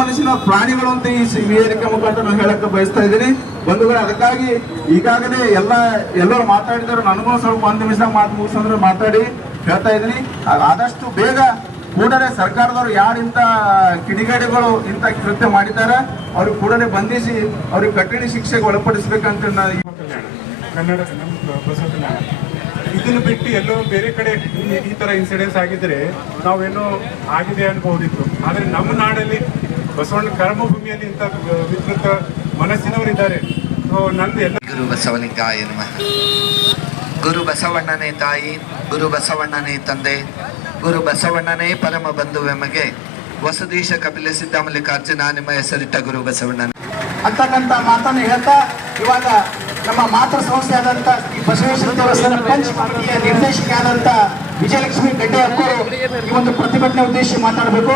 ಮನುಷ್ಯನ ಪ್ರಾಣಿಗಳು ಅಂತ ಈ ವೇದಿಕೆ ಮುಖಾಂತರ ನಾನು ಹೇಳಕ್ಕೆ ಬಯಸ್ತಾ ಇದ್ದೀನಿ ಬಂಧುಗಳು. ಅದಕ್ಕಾಗಿ ಈಗಾಗಲೇ ಎಲ್ಲರೂ ಮಾತಾಡಿದ್ರು, ನನಗೂ ಸ್ವಲ್ಪ 1 ನಿಮಿಷ ಮಾತು ಮುಗಿಸಂದ್ರೆ ಮಾತಾಡಿ ಹೇಳ್ತಾ ಇದ್ದೀನಿ. ಆದಷ್ಟು ಬೇಗ ಕೂಡಲೇ ಸರ್ಕಾರದವರು ಯಾರು ಇಂಥ ಕಿಡಿಗೇಡಿಗಳು ಇಂಥ ಕೃತ್ಯ ಮಾಡಿದ್ದಾರೆ ಅವ್ರಿಗೆ ಕೂಡಲೇ ಬಂಧಿಸಿ ಅವ್ರಿಗೆ ಕಠಿಣ ಶಿಕ್ಷೆಗೆ ಒಳಪಡಿಸ್ಬೇಕಂತ ಕನ್ನಡ ನಮ್ಮ ಬಸವ ಕಲ್ಯಾಣ ಇದನ್ನು ಬಿಟ್ಟು ಎಲ್ಲೋ ಬೇರೆ ಕಡೆ ಈ ಥರ ಇನ್ಸಿಡೆನ್ಸ್ ಆಗಿದ್ರೆ ನಾವೆಲ್ಲೋ ಆಗಿದೆ ಅನ್ಬಹುದಿತ್ತು. ಆದರೆ ನಮ್ಮ ನಾಡಲ್ಲಿ ಬಸವಣ್ಣ ಕರ್ಮಭೂಮಿಯಲ್ಲಿ ಇಂಥ ವಿಕೃತ ಮನಸ್ಸಿನವರಿದ್ದಾರೆ. ನಂದು ಎಲ್ಲ ಗುರು ಬಸವಲಿಂಗಾಯ ನಮಃ. ಗುರು ಬಸವಣ್ಣನೇ ತಾಯಿ, ಗುರು ಬಸವಣ್ಣನೇ ತಂದೆ, ಗುರು ಬಸವಣ್ಣನೇ ಪರಮ ಬಂಧುವೆಮಗೆ ಹೊಸದೇಶ ಕಪಿಲ ಸಿದ್ಧ ಮಲ್ಲಿಕಾರ್ಜುನ ನಿಮ್ಮ ಹೆಸರಿಟ್ಟ ಗುರು ಬಸವಣ್ಣ ಅಂತಕ್ಕಂಥ ಮಾತನ್ನು ಹೇಳ್ತಾ ಇವಾಗ ನಮ್ಮ ಮಾತೃ ಸಂಸ್ಥೆ ಆದಂತ ಈ ಬಸವೇಶ್ವರ ದೇವಸ್ಥಾನ ಪಂಚ್ ಕಮಿಟಿಯ ನಿರ್ದೇಶಕಿ ಆದಂತ ವಿಜಯಲಕ್ಷ್ಮಿ ಗಡ್ಡೆ ಅಕ್ಕರು ಈ ಒಂದು ಪ್ರತಿಭಟನೆ ಉದ್ದೇಶಿಸಿ ಮಾತಾಡಬೇಕು.